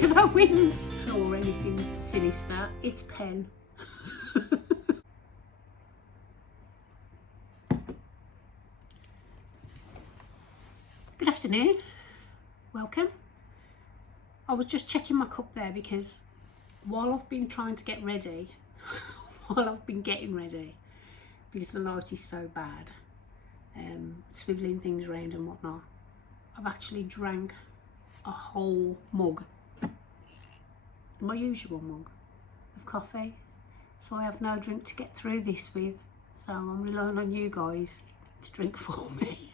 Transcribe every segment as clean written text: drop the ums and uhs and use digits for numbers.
with the wind or anything sinister. It's pen. Good afternoon, welcome. I was just checking my cup there because while I've been trying to get ready, while I've been getting ready, because the light is so bad, swivelling things around and whatnot, I've actually drank a whole mug, my usual mug of coffee, so I have no drink to get through this with, so I'm relying on you guys to drink for me.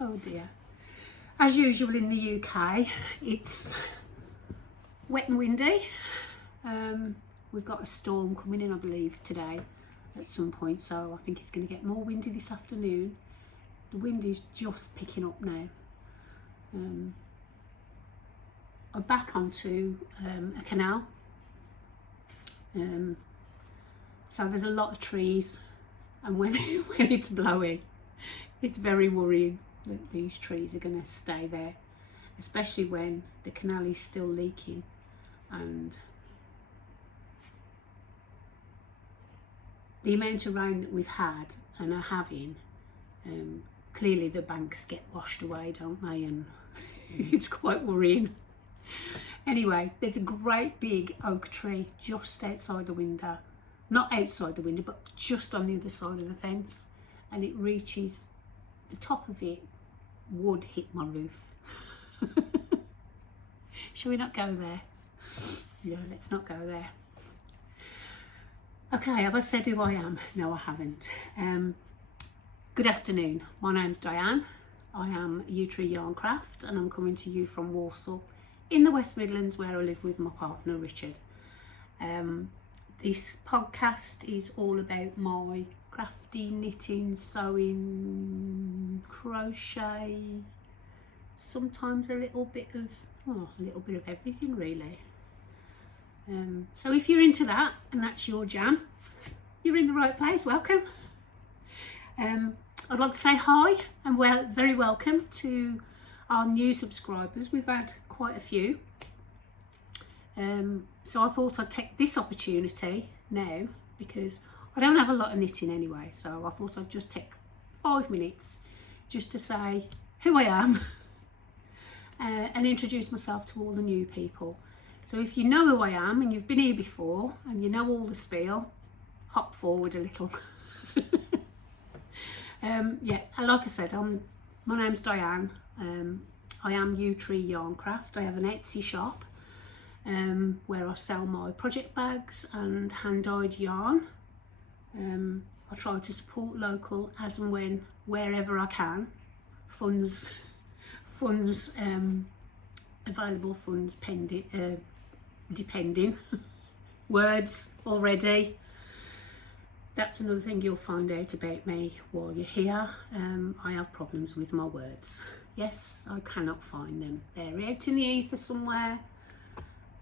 Oh dear. As usual in the UK, it's wet and windy. We've got a storm coming in, I believe, today at some point, so I think it's going to get more windy this afternoon. The wind is just picking up now. I'm back onto a canal, so there's a lot of trees, and when it's blowing, it's very worrying that these trees are going to stay there, especially when the canal is still leaking, and the amount of rain that we've had and are having, clearly the banks get washed away, don't they, and it's quite worrying. Anyway, there's a great big oak tree just outside the window, not outside the window but just on the other side of the fence, and it reaches, the top of it would hit my roof. Shall we not go there? No, let's not go there. Okay, have I said who I am? No, I haven't. Good afternoon, my name's Diane. I am ep33 Yarncraft and I'm coming to you from Walsall in the West Midlands, where I live with my partner Richard. This podcast is all about my crafty, knitting, sewing, crochet, sometimes a little bit of everything really. So if you're into that and that's your jam, you're in the right place. Welcome. I'd like to say hi and very welcome to our new subscribers. We've had quite a few. So I thought I'd take this opportunity now, because I don't have a lot of knitting anyway, so I thought I'd just take 5 minutes just to say who I am and introduce myself to all the new people. So if you know who I am and you've been here before and you know all the spiel, hop forward a little. Yeah, like I said, my name's Diane. I am ep33 Yarncraft. I have an Etsy shop where I sell my project bags and hand-dyed yarn. I try to support local as and when, wherever I can. Funds, available funds pending, depending. Words already. That's another thing you'll find out about me while you're here. I have problems with my words. Yes, I cannot find them. They're out in the ether somewhere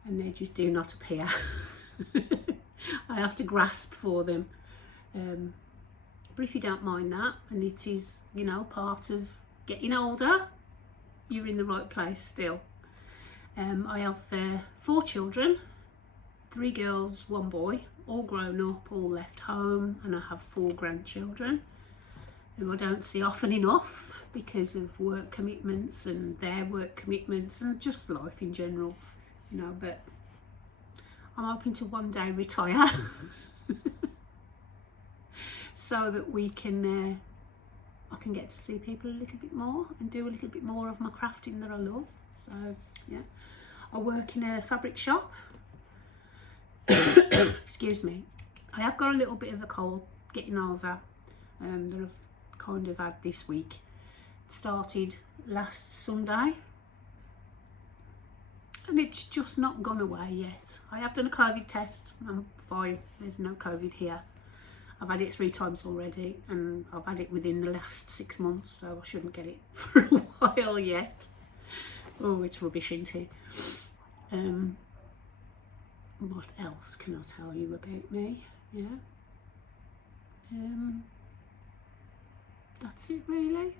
and they just do not appear. I have to grasp for them. But if you don't mind that, and it is, you know, part of getting older, you're in the right place still. I have 4 children, 3 girls, 1 boy, all grown up, all left home, and I have 4 grandchildren who I don't see often enough because of work commitments and their work commitments and just life in general, you know, but I'm hoping to one day retire so that we can I can get to see people a little bit more and do a little bit more of my crafting that I love. So yeah, I work in a fabric shop. Excuse me, I have got a little bit of a cold getting over that I've kind of had this week. It started last Sunday and it's just not gone away yet. I have done a COVID test, I'm fine, there's no COVID here. I've had it 3 times already and I've had it within the last 6 months, so I shouldn't get it for a while yet. Oh, it's rubbish, isn't it? What else can I tell you about me? Yeah. That's it really.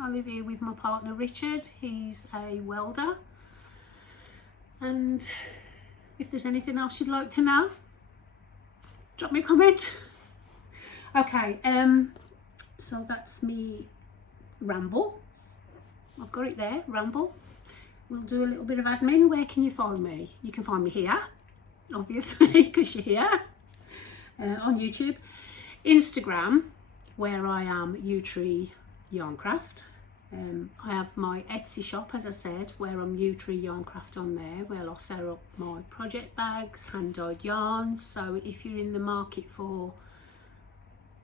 I live here with my partner Richard. He's a welder. And if there's anything else you'd like to know, drop me a comment. Okay, so that's me ramble. I've got it there, ramble. We'll do a little bit of admin. Where can you find me? You can find me here, obviously, because you're here, on YouTube. Instagram, where I am Utree Yarncraft. I have my Etsy shop, as I said, where I'm Utree Yarncraft on there, where I'll set up my project bags, hand-dyed yarns. So if you're in the market for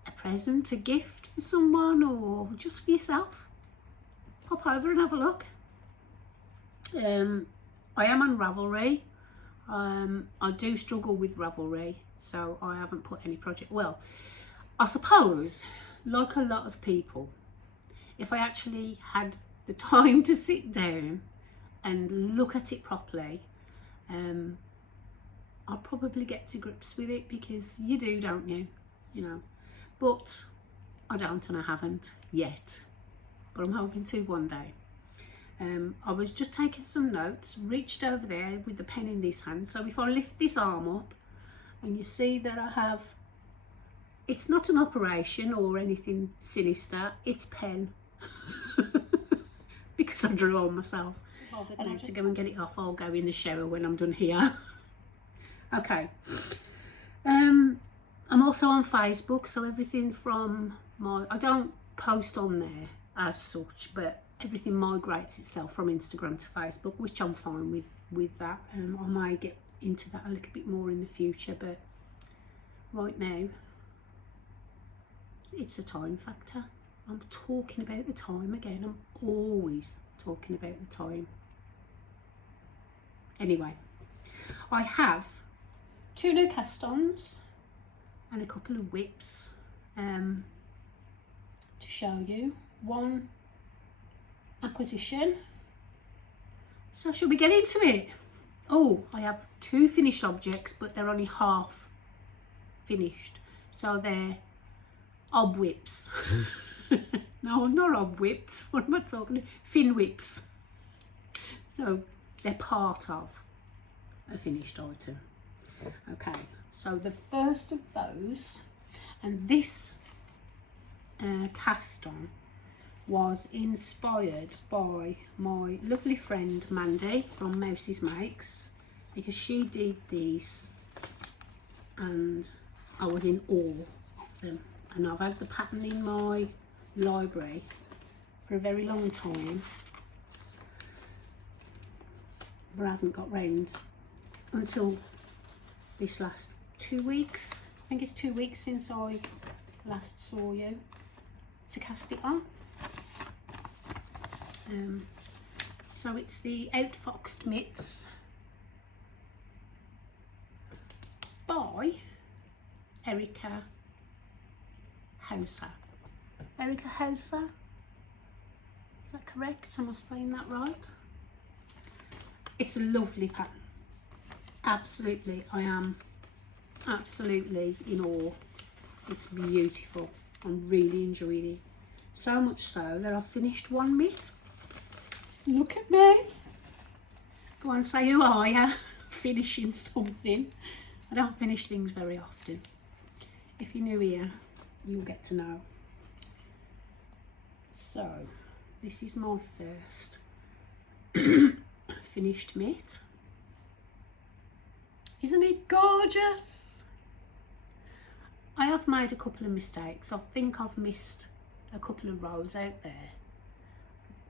a present, a gift for someone, or just for yourself, pop over and have a look. I am on Ravelry. I do struggle with Ravelry, so I haven't put any project. Well, I suppose, like a lot of people, if I actually had the time to sit down and look at it properly, I'll probably get to grips with it, because you do, don't you? You know, but I don't, and I haven't yet, but I'm hoping to one day. I was just taking some notes, reached over there with the pen in this hand. So if I lift this arm up, and you see that I have, it's not an operation or anything sinister, it's pen. Because I drew on myself. I need to go and get it off. I'll go in the shower when I'm done here. Okay. I'm also on Facebook, so everything from my, I don't post on there as such, but everything migrates itself from Instagram to Facebook, which I'm fine with that. I may get into that a little bit more in the future, but right now it's a time factor. I'm talking about the time again. I'm always talking about the time. Anyway, I have 2 new cast-ons and a couple of whips to show you. One acquisition. So shall we get into it? Oh, I have 2 finished objects, but they're only half finished. So they're ob whips. No, not ob whips. What am I talking about? Fin whips. So they're part of a finished item. Okay, so the first of those, and this cast on was inspired by my lovely friend Mandy from Mouse's Makes, because she did these and I was in awe of them. And I've had the pattern in my library for a very long time, but I haven't got round until this last 2 weeks. I think it's 2 weeks since I last saw you to cast it on. So it's the Oufoxed mitts by Erica Hauser. Erica Hauser, is that correct? Am I spelling that right? It's a lovely pattern. Absolutely, I am absolutely in awe. It's beautiful. I'm really enjoying it. So much so that I've finished one mitt. Look at me. Go on, say who are you? Finishing something. I don't finish things very often. If you're new here, you'll get to know. So, this is my first finished mitt. Isn't it gorgeous? I have made a couple of mistakes. I think I've missed a couple of rows out there.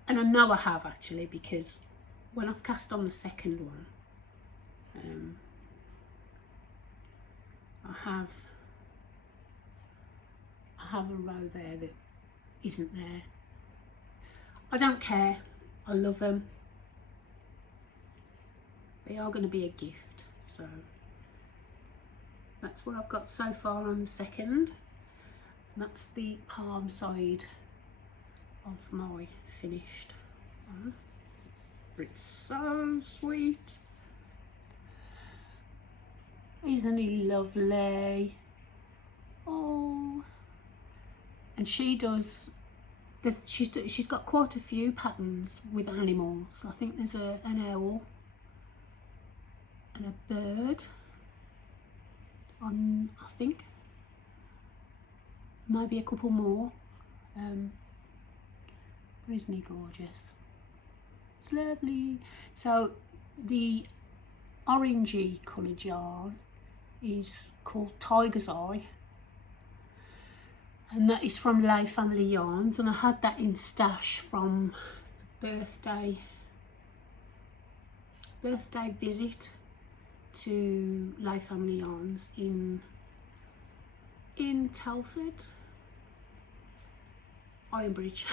And I know I have actually, because when I've cast on the second one, I have a row there that isn't there. I don't care. I love them. They are going to be a gift. So that's what I've got so far on the second. And that's the palm side of my finished one. It's so sweet. Isn't he lovely? Oh. And she does she's got quite a few patterns with animals. I think there's an owl and a bird on, I think maybe a couple more. Isn't he gorgeous? It's lovely. So the orangey coloured yarn is called Tiger's Eye, and that is from Lay Family Yarns, and I had that in stash from birthday visit to Lay Family Yarns in Telford, Ironbridge,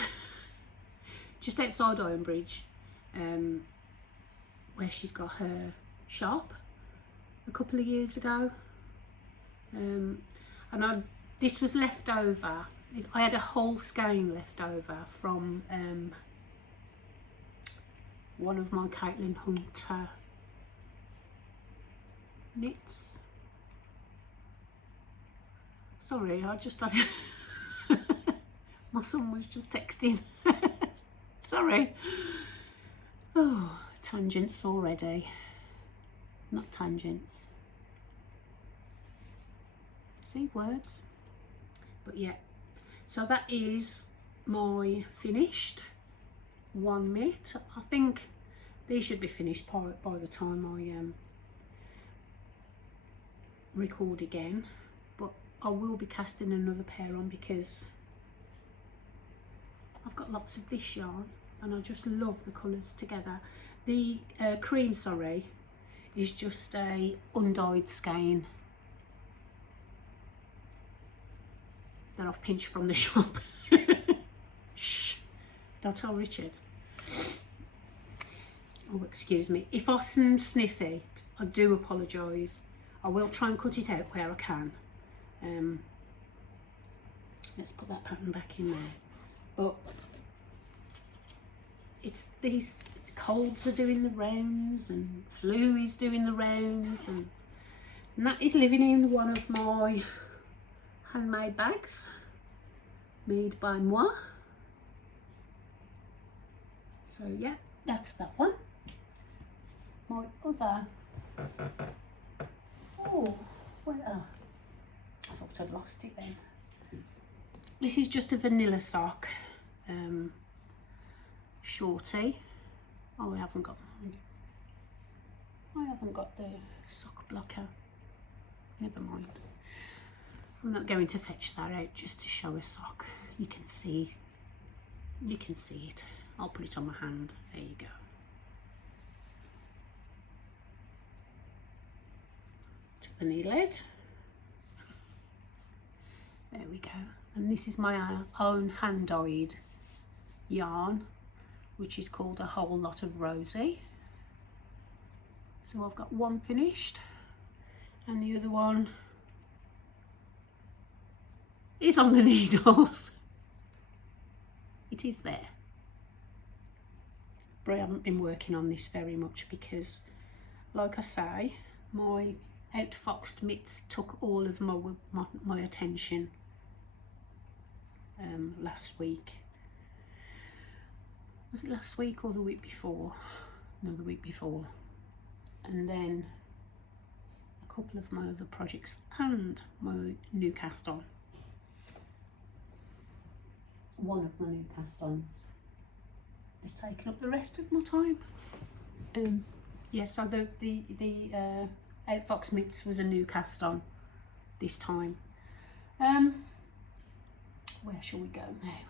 just outside Ironbridge, where she's got her shop a couple of years ago. And this was left over. I had a whole skein left over from one of my Caitlin Hunter knits. Sorry, I just had my son was just texting. Sorry. Oh, tangents already. Not tangents. See, words. But yeah, so that is my finished one mitt. I think these should be finished by the time I record again, but I will be casting another pair on because I've got lots of this yarn and I just love the colours together. The cream, sorry, is just a undyed skein that I've pinched from the shop. Shh, don't tell Richard. Oh, excuse me. If I sound sniffy, I do apologise. I will try and cut it out where I can. Let's put that pattern back in there. But it's these colds are doing the rounds and flu is doing the rounds, and that is living in one of my handmade bags made by moi. So yeah, that's that one. My other, oh, where? I thought I'd lost it then. This is just a vanilla sock shorty. Oh, I haven't got the sock blocker. Never mind. I'm not going to fetch that out just to show a sock. You can see it. I'll put it on my hand. There you go. Tiffany lid. There we go. And this is my own hand-dyed yarn, which is called A Whole Lot of Rosy. So I've got one finished and the other one is on the needles. It is there. But I haven't been working on this very much because, like I say, my Oufoxed mitts took all of my attention last week. Was it last week or the week before? No, the week before. And then a couple of my other projects and my new cast on. One of my new cast ons has taken up the rest of my time. Yeah, so the Oufoxed mitts was a new cast on this time. Where shall we go now?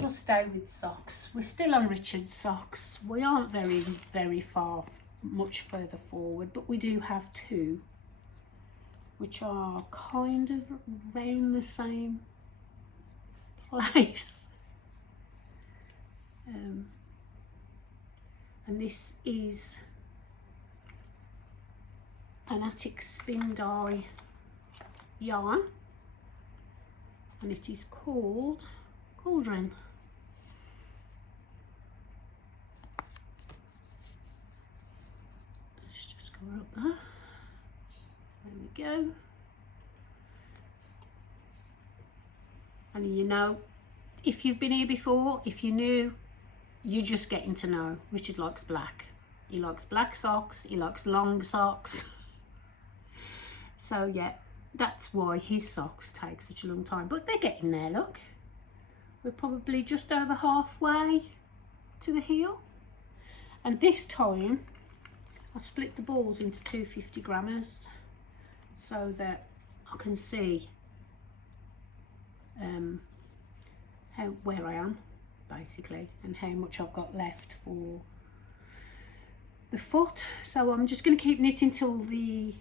We'll stay with socks. We're still on Richard's socks. We aren't very far, much further forward, but we do have two which are kind of around the same place. And this is an Attic spin dye yarn, and it is called Cauldron. Let's just go up there. There we go. And you know, if you've been here before, if you're new, you're just getting to know. Richard likes black. He likes black socks. He likes long socks. So yeah, that's why his socks take such a long time. But they're getting there, look. We're probably just over halfway to the heel. And this time, I split the balls into 250 grammars so that I can see where I am, basically, and how much I've got left for the foot. So I'm just going to keep knitting till the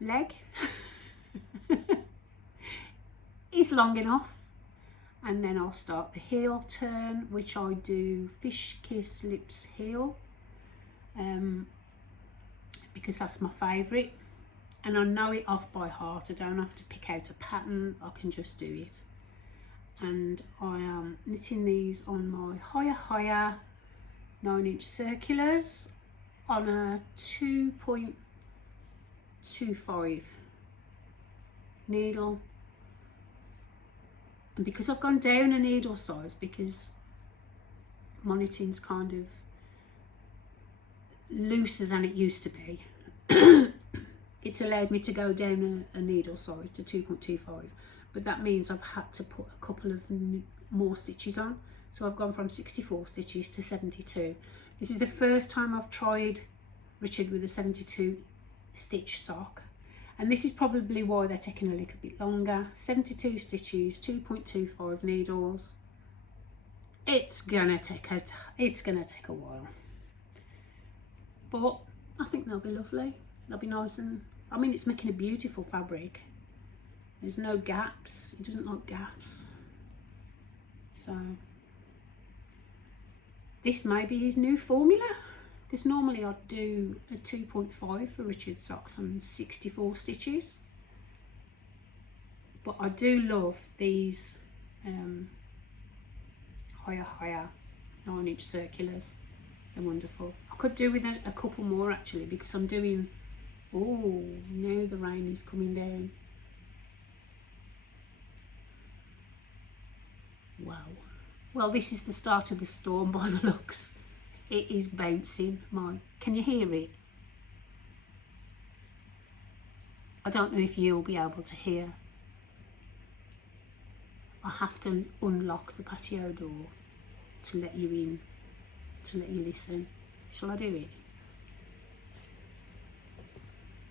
leg is long enough, and then I'll start the heel turn, which I do fish kiss lips heel, because that's my favourite, and I know it off by heart. I don't have to pick out a pattern, I can just do it. And I am knitting these on my higher 9-inch circulars on a 2.25 needle. And because I've gone down a needle size, because my knitting's kind of looser than it used to be, it's allowed me to go down a needle size to 2.25. But that means I've had to put a couple of more stitches on. So I've gone from 64 stitches to 72. This is the first time I've tried Richard with a 72 stitch sock. And this is probably why they're taking a little bit longer. 72 stitches, 2.25 needles. It's gonna take a while. But I think they'll be lovely. They'll be nice, and I mean, it's making a beautiful fabric. There's no gaps. It doesn't like gaps. So this may be his new formula, because normally I'd do a 2.5 for Richard's socks on 64 stitches. But I do love these higher 9-inch circulars. They're wonderful. I could do with a couple more actually, because I'm doing, oh, now the rain is coming down. Wow. Well, this is the start of the storm by the looks. It is bouncing. Can you hear it? I don't know if you'll be able to hear. I have to unlock the patio door to let you in, to let you listen. Shall I do it?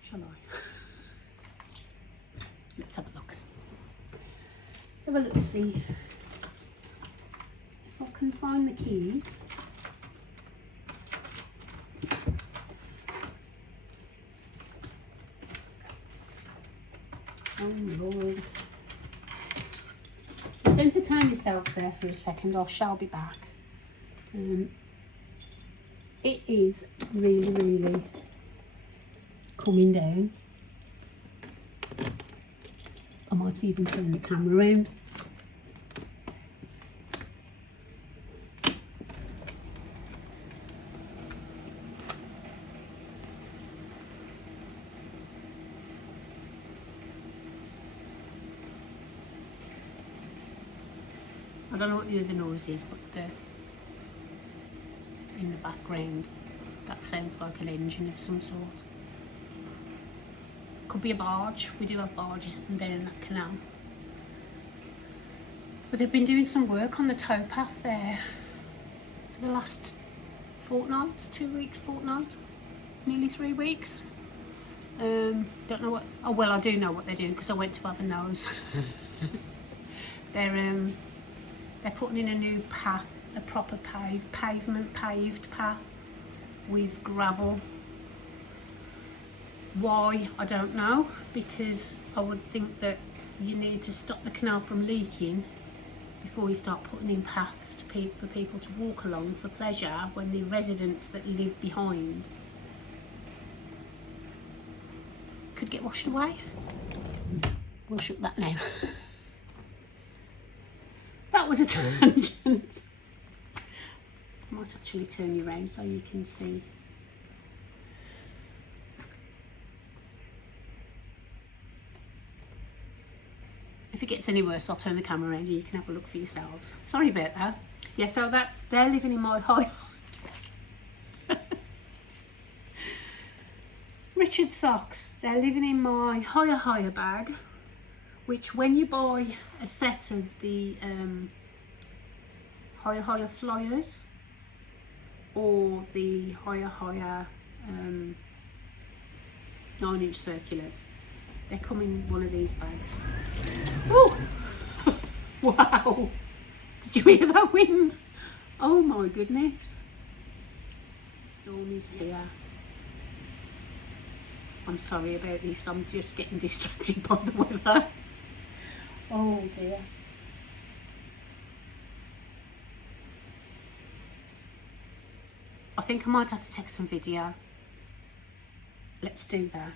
Shall I? Let's have a look. Let's have a look, see if I can find the keys. Oh Lord. Just entertain yourself there for a second. I shall be back. It is really coming down. I might even turn the camera around. I don't know what the other noise is, but in the background, that sounds like an engine of some sort. Could be a barge. We do have barges up and down that canal. But they've been doing some work on the towpath there for the last fortnight, 2 weeks, fortnight, nearly 3 weeks. Don't know what, oh well, I do know what they're doing because I went to have a nose. They're putting in a new path, a proper paved path with gravel. Why, I don't know, because I would think that you need to stop the canal from leaking before you start putting in paths for people to walk along for pleasure, when the residents that live behind could get washed away. We'll shut that now. That was a tangent. I might actually turn you around so you can see. If it gets any worse, I'll turn the camera around and you can have a look for yourselves. Sorry about that. Yeah, so they're living in my high. Richard socks. They're living in my higher bag, which when you buy a set of the higher flyers or the higher 9-inch circulars, they come in one of these bags. Oh, wow! Did you hear that wind? Oh my goodness! Stormy's here. I'm sorry about this. I'm just getting distracted by the weather. Oh dear. I think I might have to take some video. Let's do that.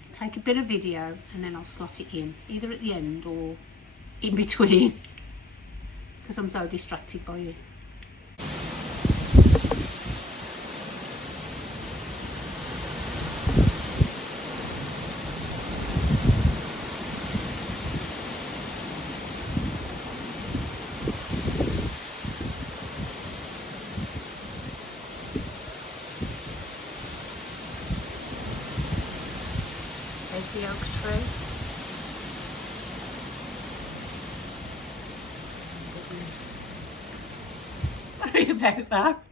Let's take a bit of video and then I'll slot it in, either at the end or in between, because I'm so distracted by it. There's the oak tree. Sorry about that.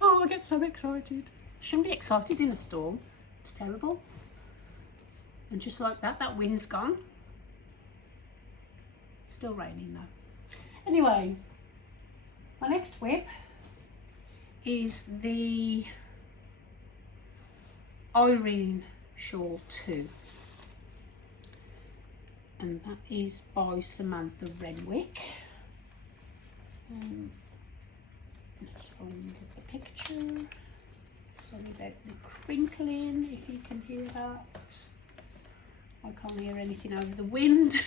Oh, I get so excited. Shouldn't be excited in a storm. It's terrible. And just like that, that wind's gone. Still raining though. Anyway, my next whip is the Irene Shawl 2, and that is by Samantha Renwick. Let's find the picture. Sorry about the crinkling, if you can hear that. I can't hear anything over the wind.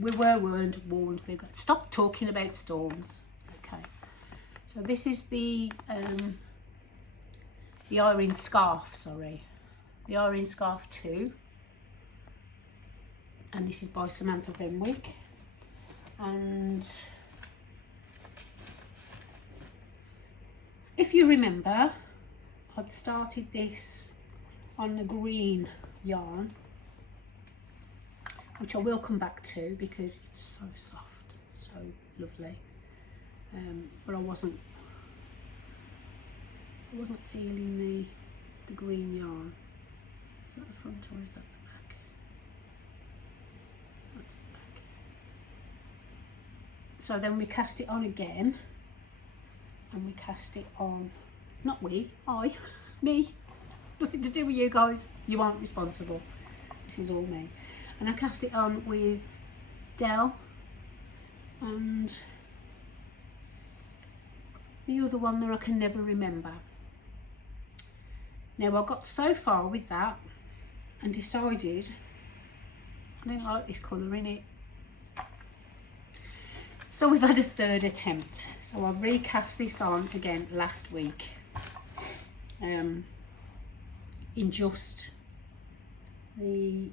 We were warned we've got to stop talking about storms. Okay, so this is the Irene Scarf, the Irene Scarf 2, and this is by Samantha Renwick. And if you remember, I'd started this on the green yarn, which I will come back to because it's so soft, so lovely, but I wasn't feeling the green yarn. Is that the front or is that the back? That's the back. So then we cast it on again, and we cast it on, not we, me, nothing to do with you guys, you aren't responsible, this is all me. And I cast it on with Dell and the other one that I can never remember. Now I got so far with that and decided I don't like this colour in it. So we've had a third attempt. So I recast this on again last week in just the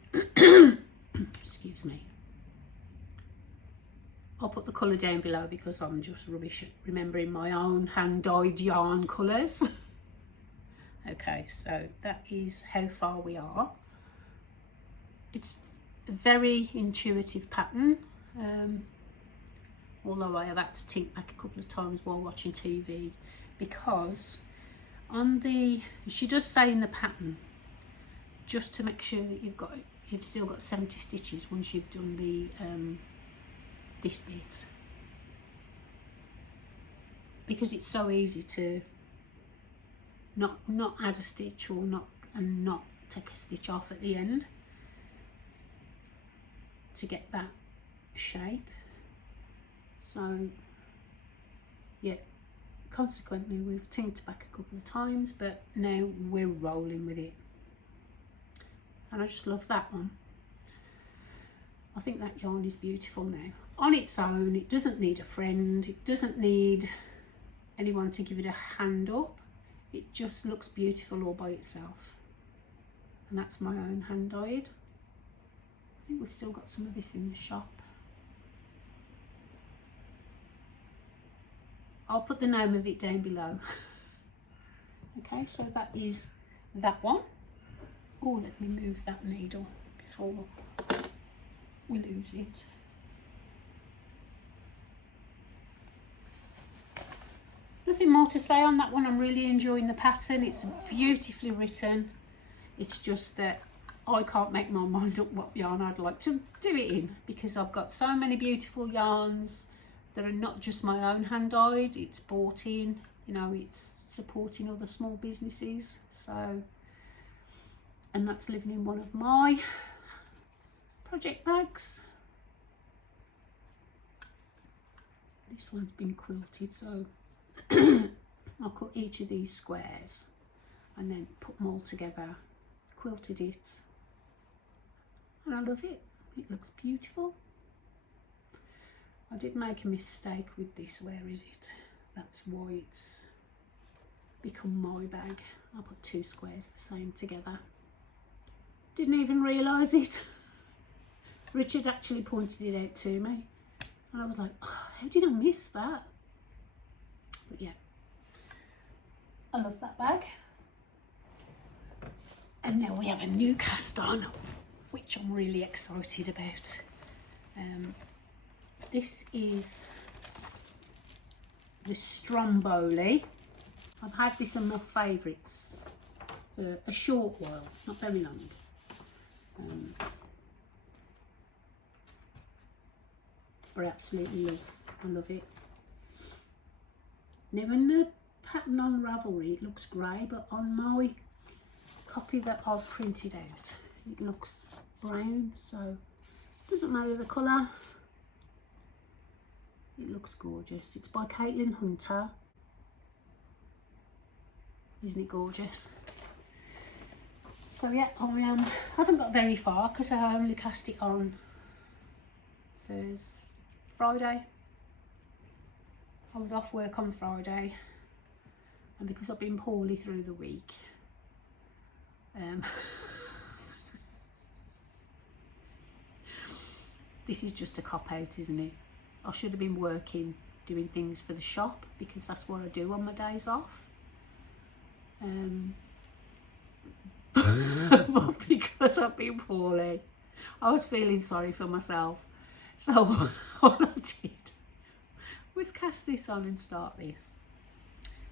excuse me, I'll put the colour down below because I'm just rubbish at remembering my own hand-dyed yarn colours. Okay, so that is how far we are. It's a very intuitive pattern, although I have had to think back a couple of times while watching TV, because on the, she does say in the pattern, just to make sure that you've still got 70 stitches once you've done the this bit, because it's so easy to not add a stitch or not take a stitch off at the end to get that shape. So yeah, consequently we've tinked back a couple of times, but now we're rolling with it. And I just love that one. I think that yarn is beautiful now. On its own, it doesn't need a friend. It doesn't need anyone to give it a hand up. It just looks beautiful all by itself. and that's my own hand dyed. I think we've still got some of this in the shop. I'll put the name of it down below. Okay, so that is that one. Oh, let me move that needle before we lose it. Nothing more to say on that one. I'm really enjoying the pattern. It's beautifully written. It's just that I can't make my mind up what yarn I'd like to do it in, because I've got so many beautiful yarns that are not just my own hand dyed. It's bought in, you know, it's supporting other small businesses. So, and that's living in one of my project bags. This one's been quilted, so I'll cut each of these squares and then put them all together, quilted it, and I love it. It looks beautiful. I did make a mistake with this. Where is it? That's why it's become my bag. I put two squares the same together. Didn't even realise it. Richard actually pointed it out to me and I was like, oh, how did I miss that? But yeah, I love that bag. And now we have a new cast on, which I'm really excited about. This is the Stromboli. I've had this in my favourites for a short while, not very long. I absolutely love it. Now in the pattern on Ravelry it looks grey, but on my copy that I've printed out it looks brown, so it doesn't matter the colour. It looks gorgeous. It's by Caitlin Hunter. Isn't it gorgeous? So yeah, I haven't got very far because I only cast it on Friday. I was off work on Friday, and because I've been poorly through the week, this is just a cop-out, isn't it? I should have been working, doing things for the shop, because that's what I do on my days off. But because I've been poorly, I was feeling sorry for myself. So what I did was cast this on and start this.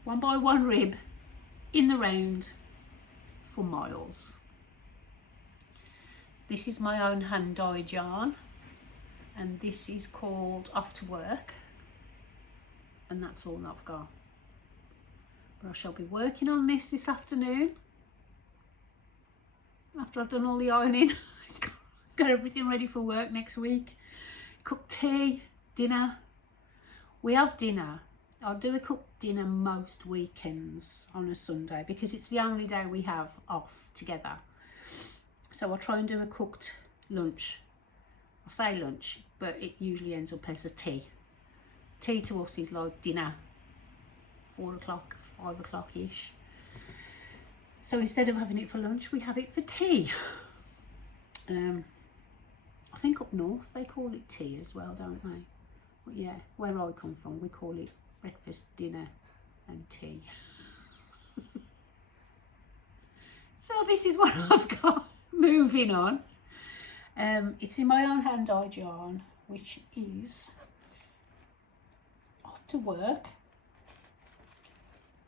One by one rib in the round for miles. This is my own hand dyed yarn, and this is called Off to Work, and that's all I've got. But I shall be working on this afternoon after I've done all the ironing. Got everything ready for work next week. Cook tea, dinner. We have dinner. I'll do a cooked dinner most weekends on a Sunday because it's the only day we have off together. So I'll try and do a cooked lunch. I say lunch, but it usually ends up as a tea. Tea to us is like dinner, 4 o'clock, 5 o'clock-ish. So instead of having it for lunch, we have it for tea. I think up north they call it tea as well, don't they? But yeah, where I come from, we call it breakfast, dinner and tea. So this is what I've got. Moving on. It's in my own hand dyed yarn, which is Off to Work.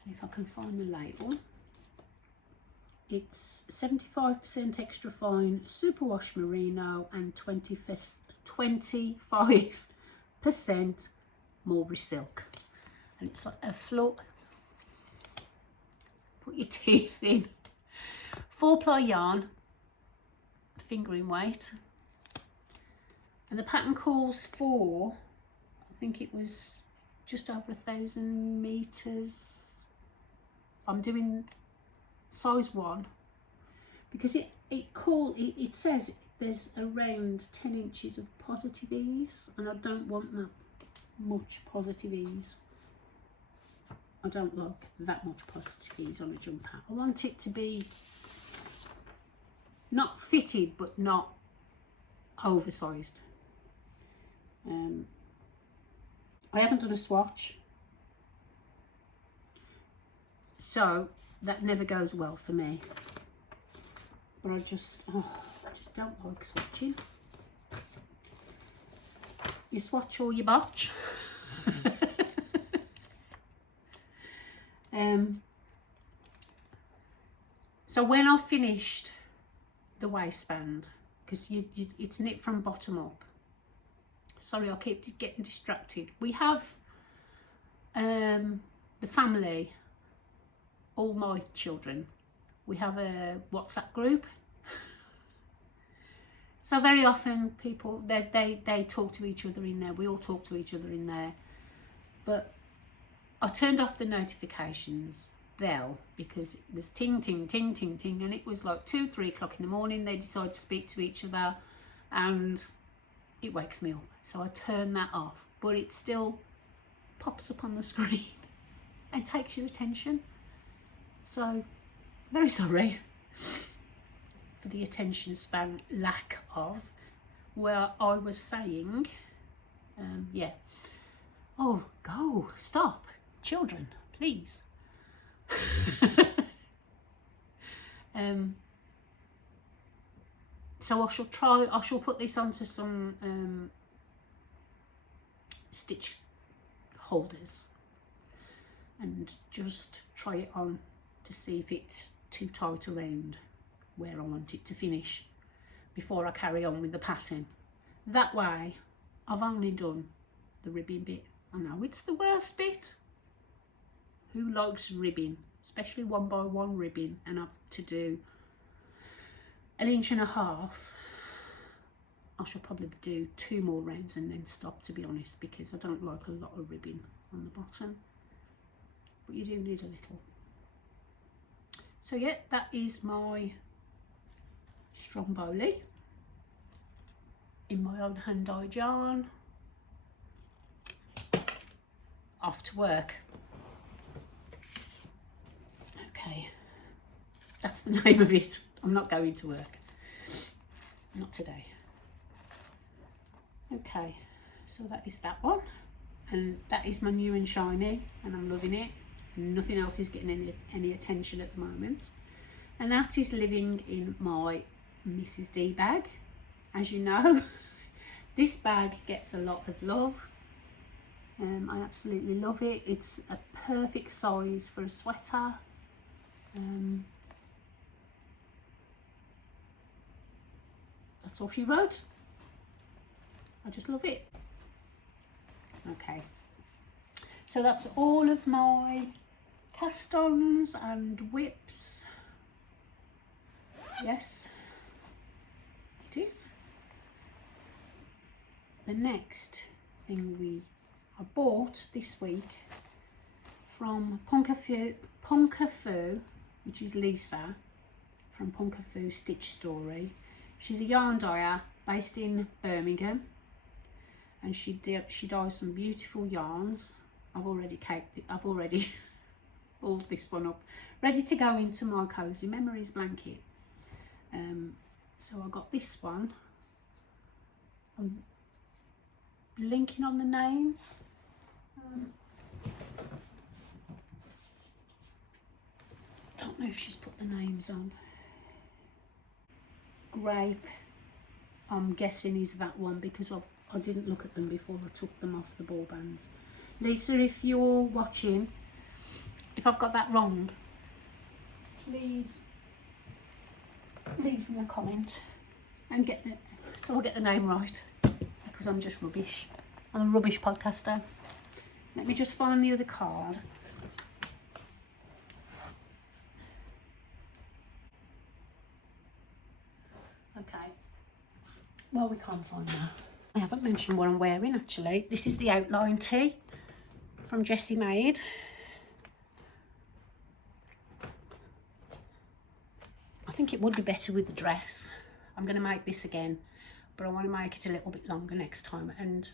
And if I can find the label, it's 75% extra fine superwash merino and 25% mulberry silk. And it's like a float. Put your teeth in. 4-ply yarn, fingering weight, and the pattern calls for, I think it was just over 1,000 meters. I'm doing size 1 because it says there's around 10 inches of positive ease, and I don't want that much positive ease. I don't like that much positive ease on a jumper. I want it to be not fitted, but not oversized. I haven't done a swatch, so that never goes well for me. But I just don't like swatching. You swatch or you botch. So when I've finished the waistband, because it's knit from bottom up. Sorry, I keep getting distracted. We have the family, all my children, we have a WhatsApp group. So very often people, they talk to each other in there. We all talk to each other in there. But I turned off the notifications bell because it was ting, ting, ting, ting, ting. And it was like 2-3 o'clock in the morning. They decide to speak to each other and it wakes me up. So I turn that off. But it still pops up on the screen and takes your attention. So, very sorry for the attention span lack of. Where I was saying, yeah. Oh, go, stop, children, please. So I shall put this onto some stitch holders and just try it on to see if it's too tight around where I want it to finish before I carry on with the pattern. That way I've only done the ribbing bit. I know it's the worst bit. Who likes ribbing, especially 1x1 ribbing, and I've to do 1.5 inches. I shall probably do 2 more rounds and then stop, to be honest, because I don't like a lot of ribbing on the bottom, but you do need a little. So yeah, that is my Stromboli in my own hand-dyed yarn. Off to work. Okay, that's the name of it. I'm not going to work, not today. Okay, so that is that one, and that is my new and shiny, and I'm loving it. Nothing else is getting any attention at the moment, and that is living in my Mrs. D bag. As you know, this bag gets a lot of love. I absolutely love it. It's a perfect size for a sweater. That's all she wrote. I just love it. Okay, so that's all of my cast-ons and whips. Yes, it is. The next thing I bought this week from Punkafu, which is Lisa from Punkafu Stitch Story. She's a yarn dyer based in Birmingham, and she dyes some beautiful yarns. I've already pulled this one up, ready to go into my Cozy Memories blanket. So I got this one. I'm linking on the names. Don't know if she's put the names on. Grape, I'm guessing is that one because I didn't look at them before I took them off the ball bands. Lisa, if you're watching, if I've got that wrong, please leave me a comment and so I'll get the name right, because I'm just rubbish. I'm a rubbish podcaster. Let me just find the other card. Okay, well, we can't find that. I haven't mentioned what I'm wearing actually. This is the outline tee from Jessie Made. I think it would be better with the dress. I'm going to make this again, but I want to make it a little bit longer next time and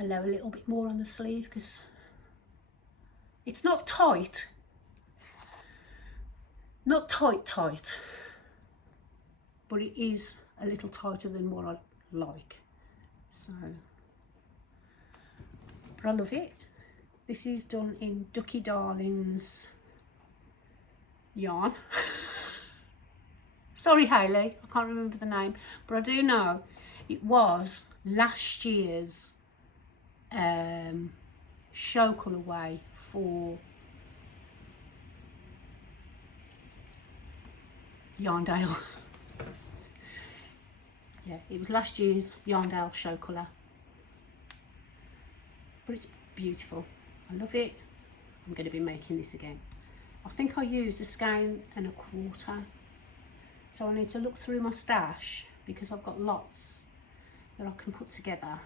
allow a little bit more on the sleeve, because it's not tight. Not tight, but it is a little tighter than what I like. So, but I love it. This is done in Ducky Darling's yarn. Sorry Hayley, I can't remember the name, but I do know it was last year's show colourway for Yarndale. Yeah, it was last year's Yarndale show colour, but it's beautiful. I love it. I'm going to be making this again. I think I used a skein and a quarter, so I need to look through my stash because I've got lots that I can put together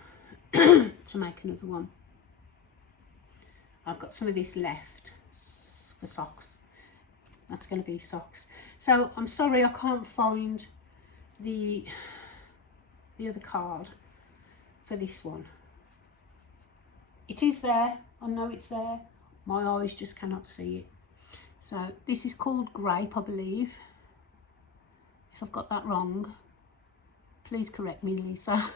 to make another one. I've got some of this left for socks. That's going to be socks. So I'm sorry I can't find the other card for this one. It is there. I know it's there. My eyes just cannot see it. So this is called Grape, I believe. If I've got that wrong, please correct me, Lisa.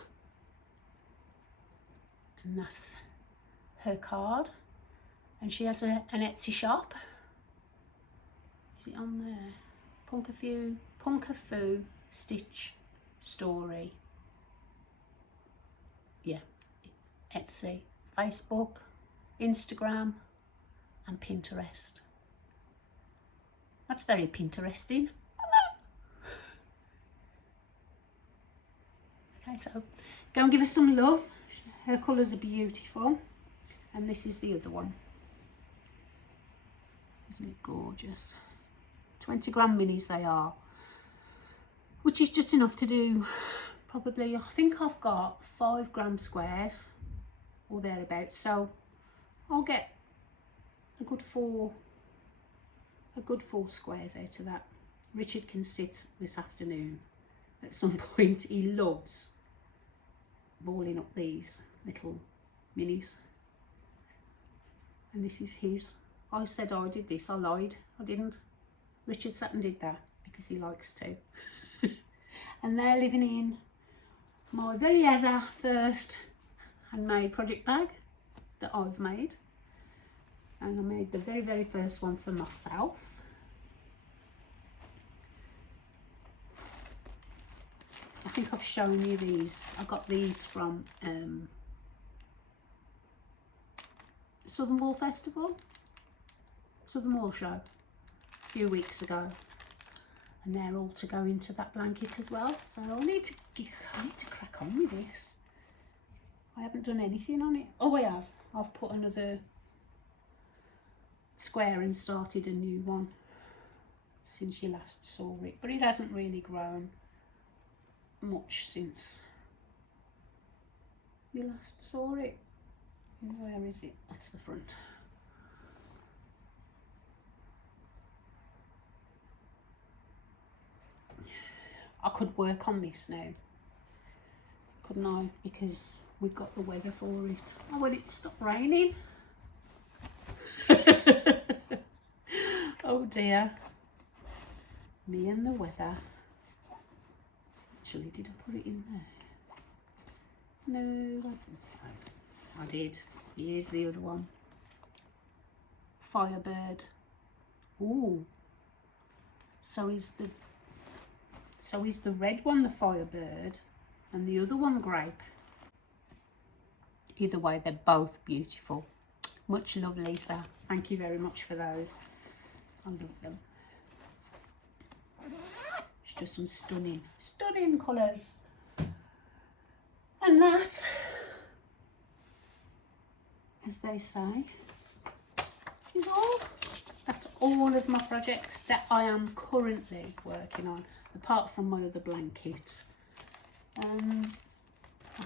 And that's her card. And she has an Etsy shop. Is it on there? Punkafu Stitch Story. Yeah. Etsy, Facebook, Instagram and Pinterest. That's very Pinteresting. Okay, so go and give her some love. Her colours are beautiful. And this is the other one. Isn't it gorgeous? 20 gram minis they are, which is just enough to do probably, I think I've got 5 gram squares or thereabouts, so I'll get a good four squares out of that. Richard can sit this afternoon at some point. He loves balling up these little minis, and this is his. I said I did this, I lied, I didn't. Richard sat and did that because he likes to. And they're living in my very ever first handmade project bag that I've made. And I made the very first one for myself. I think I've shown you these. I got these from Southern Wool Festival, Southern Wool Show a few weeks ago, and they're all to go into that blanket as well. So I need to crack on with this. I haven't done anything on it. Oh, I have. I've put another square and started a new one since you last saw it, but it hasn't really grown much since you last saw it. Where is it? That's the front. I could work on this now, couldn't I? Because we've got the weather for it. Oh, will it stop raining? Oh dear. Me and the weather. Actually, did I put it in there? No, I did. Here's the other one. Firebird. Ooh. So is the red one the Firebird and the other one Grape. Either way, they're both beautiful. Much love, Lisa. Thank you very much for those. I love them. It's just some stunning colours. And that, as they say, is all. That's all of my projects that I am currently working on, apart from my other blanket. I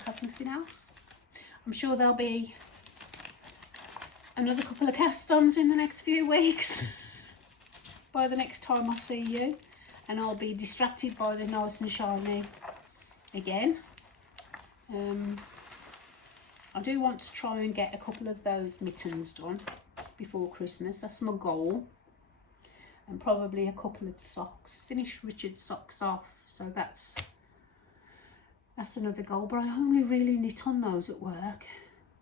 have nothing else. I'm sure there'll be another couple of cast-ons in the next few weeks by the next time I see you, and I'll be distracted by the nice and shiny again. I do want to try and get a couple of those mittens done before Christmas. That's my goal. And probably a couple of socks. Finish Richard's socks off So that's another goal, but I only really knit on those at work,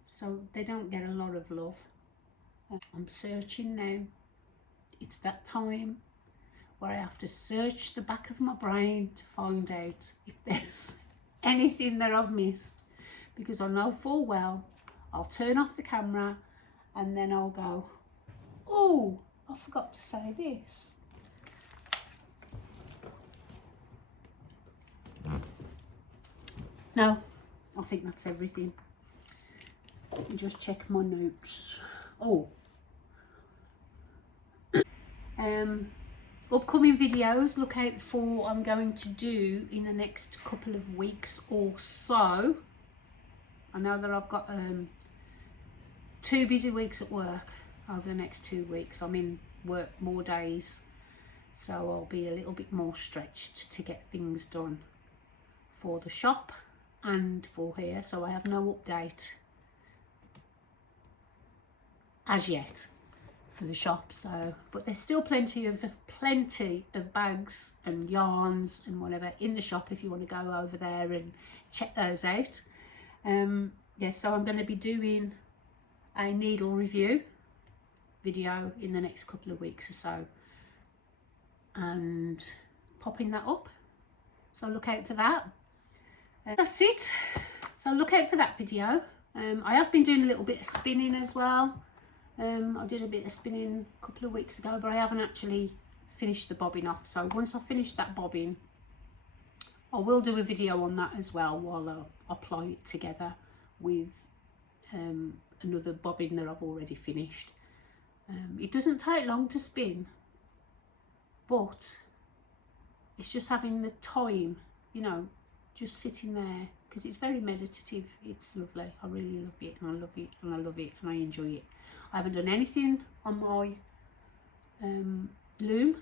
so they don't get a lot of love. I'm searching now. It's that time where I have to search the back of my brain to find out if there's anything that I've missed, because I know full well I'll turn off the camera and then I'll go, oh, I forgot to say this. No, I think that's everything. Let me just check my notes. Oh, upcoming videos, look out for I'm going to do in the next couple of weeks or so. I know that I've got 2 busy weeks at work over the next 2 weeks. I'm in work more days, so I'll be a little bit more stretched to get things done for the shop and for here, so I have no update as yet for the shop. So, but there's still plenty of bags and yarns and whatever in the shop if you want to go over there and check those out. Yeah, so I'm going to be doing a needle review video in the next couple of weeks or so and popping that up, so look out for that. That's it, so look out for that video. I have been doing a little bit of spinning as well. I did a bit of spinning a couple of weeks ago, but I haven't actually finished the bobbin off, so once I finish that bobbin I will do a video on that as well, while I apply it together with another bobbin that I've already finished. It doesn't take long to spin, but it's just having the time, you know, just sitting there, because it's very meditative. It's lovely. I really love it, and I love it, and I love it, and I enjoy it. I haven't done anything on my loom,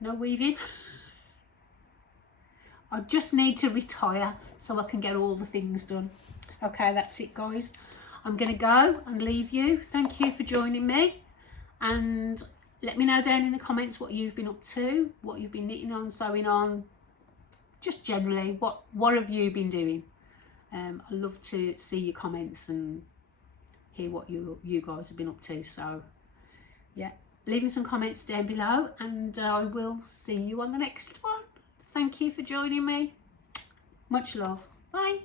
no weaving. I just need to retire so I can get all the things done. Okay, that's it guys. I'm gonna go and leave you. Thank you for joining me, and let me know down in the comments what you've been up to, what you've been knitting on, sewing on, just generally what have you been doing. I love to see your comments and hear what you guys have been up to. So yeah, leaving some comments down below, and I will see you on the next one. Thank you for joining me. Much love. Bye.